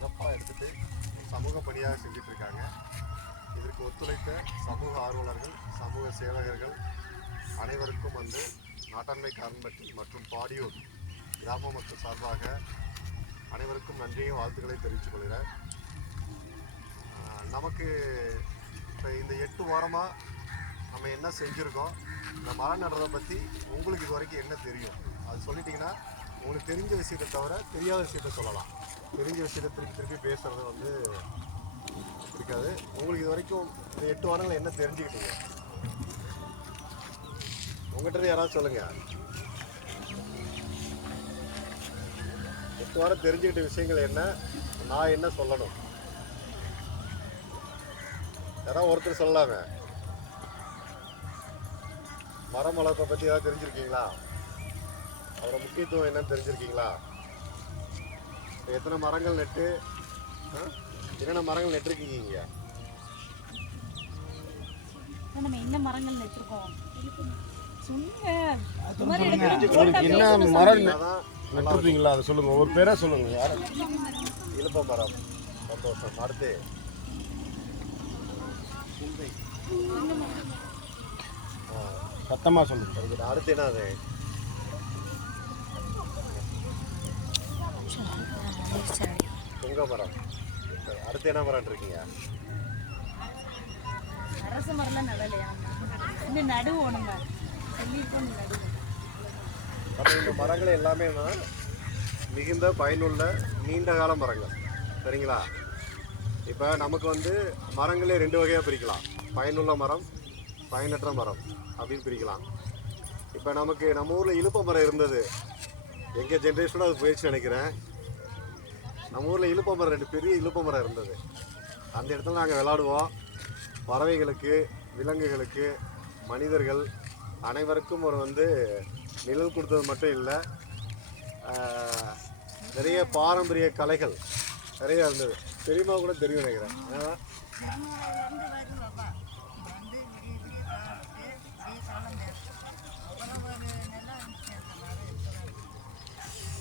சிறப்பாக எடுத்துகிட்டு சமூக பணியாக செஞ்சிட்ருக்காங்க. இதற்கு ஒத்துழைத்த சமூக ஆர்வலர்கள், சமூக சேவகர்கள் அனைவருக்கும் நாட்டாண்மை காரன்பட்டி மற்றும் பாடியூர் கிராம மக்கள் சார்பாக அனைவருக்கும் நன்றியும் வாழ்த்துக்களை தெரிவித்துக் கொள்கிறேன். நமக்கு இப்போ இந்த 8 வாரமாக நம்ம என்ன செஞ்சுருக்கோம், இந்த மரம் நடுறதை பற்றி உங்களுக்கு இது வரைக்கும் என்ன தெரியும் அது சொல்லிட்டிங்கன்னா உங்களுக்கு தெரிஞ்ச விஷயத்தை தவிர தெரியாத விஷயத்த சொல்லலாம். தெரிஞ்ச விஷயத்தை திருப்பி பேசுகிறது இருக்காது. உங்களுக்கு இது வரைக்கும் இந்த 8 வாரங்கள் என்ன தெரிஞ்சுக்கிட்டீங்க? உங்கள்கிட்ட யாராவது சொல்லுங்கள். 8 வாரம் தெரிஞ்சுக்கிட்ட விஷயங்கள் என்ன, நான் என்ன சொல்லணும்? யாராவது ஒருத்தர் சொல்லலாமே. மரம் வளர்ப்பை பற்றி ஏதாவது தெரிஞ்சிருக்கீங்களா? அதோட முக்கியத்துவம் என்னன்னு தெரிஞ்சிருக்கீங்களா? எத்தனை மரங்கள் நட்டு, என்னென்ன மரங்கள் நட்டுருக்கீங்க? நம்ம என்ன மரங்கள் நட்டுருக்கோம்? என்ன மரம் நட்டுருக்கீங்களா அதை சொல்லுங்க. ஒரு பேரா சொல்லுங்க. யாரும் இலுப்ப மரம். சந்தோஷம். அடுத்து சத்தமாக சொல்லுங்க. அடுத்து என்ன? அது புங்க மரம். அடுத்து என்ன மரம் இருக்கீங்க? அரச மரம்லாம் நடலையா? இந்த நடுவோம் நம்ம இந்த மரங்கள் எல்லாமே மிகுந்த பயனுள்ள நீண்ட கால மரங்கள். சரிங்களா? இப்போ நமக்கு மரங்களே 2 வகையாக பிரிக்கலாம். பயனுள்ள மரம், பயனற்ற மரம் அப்படின்னு பிரிக்கலாம். இப்போ நம்ம ஊரில் இலுப்ப மரம் இருந்தது. எங்கள் ஜென்ரேஷனோட அது போயிடுச்சு நினைக்கிறேன். நம்ம ஊரில் இலுப்ப மரம் 2 பெரிய இலுப்ப மரம் இருந்தது. அந்த இடத்துல நாங்கள் விளாடுவோம். பறவைகளுக்கு, விலங்குகளுக்கு, மனிதர்கள் அனைவருக்கும் நிழல் கொடுத்தது மட்டும் இல்லை, நிறைய பாரம்பரிய கலைகள் நிறைய இருந்தது. தெரியுமா கூட தெரியும் நினைக்கிறேன்.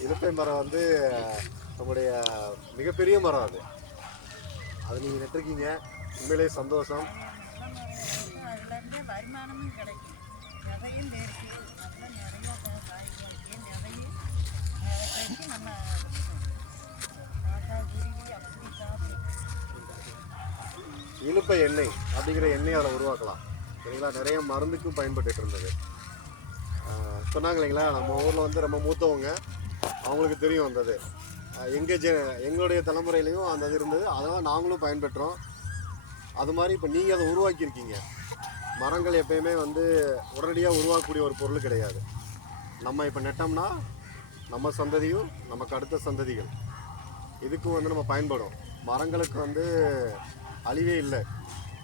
இலுப்பை மரம் நம்முடைய மிகப்பெரிய மரம். அது நீங்கள் நட்டுருக்கீங்க. உண்மையிலேயே சந்தோஷம். வருமானமும் கிடைக்கும். நிறையும் நம்ம இலுப்பை எண்ணெய் அப்படிங்கிற எண்ணெய் அதை உருவாக்கலாம். சரிங்களா? நிறைய மருந்துக்கும் பயன்பட்டு இருந்தது. சொன்னாங்க இல்லைங்களா, நம்ம ஊரில் ரொம்ப மூத்தவங்க, அவங்களுக்கு தெரியும் வந்தது. எங்களுடைய தலைமுறையிலையும் அந்த இது இருந்தது. அதெல்லாம் நாங்களும் பயன்பெற்றோம். அது மாதிரி இப்போ நீங்கள் அதை உருவாக்கியிருக்கீங்க. மரங்கள் எப்பயுமே உடனடியாக உருவாக்கக்கூடிய ஒரு பொருள் கிடையாது. நம்ம இப்போ நட்டோம்னா நம்ம சந்ததியும் நமக்கு அடுத்த சந்ததிகள் இதுக்கும் நம்ம பயன்படும். மரங்களுக்கு அழிவே இல்லை.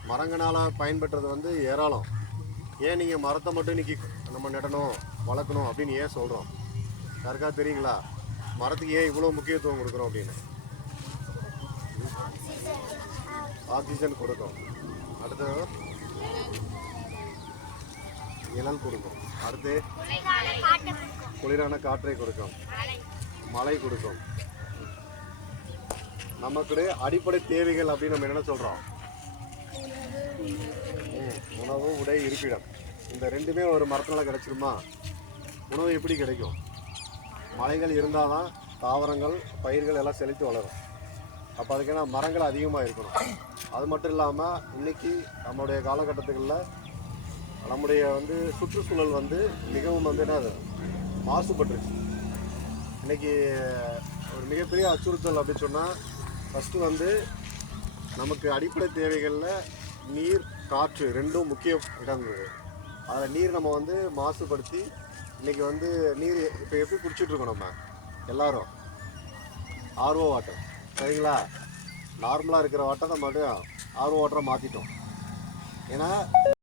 மரங்களால் பயன்பெற்றது ஏராளம். ஏன் நீங்கள் மரத்தை மட்டும் இன்றைக்கி நம்ம நடணும், வளர்க்கணும் அப்படின்னு ஏன் சொல்கிறோம்? யாருக்கா தெரியுங்களா? மரத்துக்கு ஏன் இவ்வளோ முக்கியத்துவம் கொடுக்குறோம் அப்படின்னு? ஆக்சிஜன் கொடுக்கும். அடுத்தது நிழல் கொடுக்கும். அடுத்து குளிரான காற்றை கொடுக்கும், மழை கொடுக்கும். நமக்கு அடிப்படை தேவைகள் அப்படின்னு நம்ம என்ன சொல்கிறோம்? உணவு, உடை, இருப்பிடம். இந்த 2மே ஒரு மரத்தினால கிடைச்சிருமா? உணவு எப்படி கிடைக்கும்? மலைகள் இருந்தால் தான் தாவரங்கள், பயிர்கள் எல்லாம் செழித்து வளரும். அப்போ அதுக்கான மரங்கள் அதிகமாக இருக்கணும். அது மட்டும் இல்லாமல் இன்றைக்கி நம்மளுடைய காலகட்டத்துகளில் நம்முடைய சுற்றுச்சூழல் மிகவும் என்னது மாசுபட்டுருச்சு. இன்றைக்கி ஒரு மிகப்பெரிய அச்சுறுத்தல் அப்படின்னு சொன்னால், ஃபஸ்ட்டு நமக்கு அடிப்படை தேவைகளில் நீர், காற்று 2ம் முக்கிய இடம் இருக்குது. அதில் நீர் நம்ம மாசுபடுத்தி இன்றைக்கி நீர் இப்போ எப்படி குடிச்சிட்ருக்கோம் நம்ம எல்லோரும்? RO water. சரிங்களா? நார்மலாக இருக்கிற வாட்டரை மட்டும் ஆர்ஓ வாட்டரை மாற்றிட்டோம். ஏன்னா